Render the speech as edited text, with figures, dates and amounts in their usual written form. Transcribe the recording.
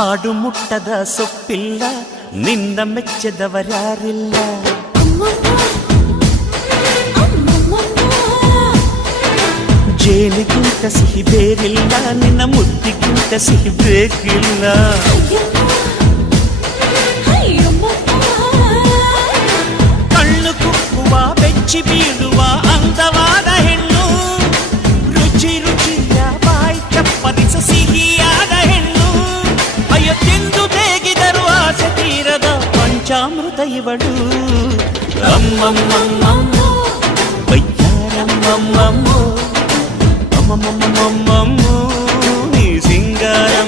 ಆಡು ಮುಟ್ಟದ ಸೊಪ್ಪಿಲ್ಲ ನಿನ್ನ ಮೆಚ್ಚದವರ್ಯಾರಿಲ್ಲ. ಜೇನಿಗಿಂತ ಸಿಹಿ ಬೇರಿಲ್ಲ ನಿನ್ನ ಮುದ್ದಿಗಿಂತ ಸಿಹಿ ಬೇಕಿಲ್ಲ. ಕಣ್ಣು ಕುಕ್ಕುವ ಬೆಚ್ಚಿ ಬೀಳುವ ಅಂದವಾದ ಹೆಣ್ಣು, ರುಚಿ ರುಚಿಯ ಬಾಯಿ ಚಪ್ಪರಿಸ ಸಿಹಿಯಾದ ಹೆಣ್ಣು. ಅಯ್ಯೋ ತಿಂದು ಬೇಗಿದರು ಆಸೆ ತೀರದ ಪಂಚಾಮೃತ ಇವಳು. ಅಮ್ಮಮ್ಮಮ್ಮಮ್ಮ ವೈಯಾರಮ್ಮಮ್ಮಮ್ಮ ಅಮ್ಮಮ್ಮಮ್ಮಮ್ಮ ನೀ ಸಿಂಗಾರಮ್ಮ.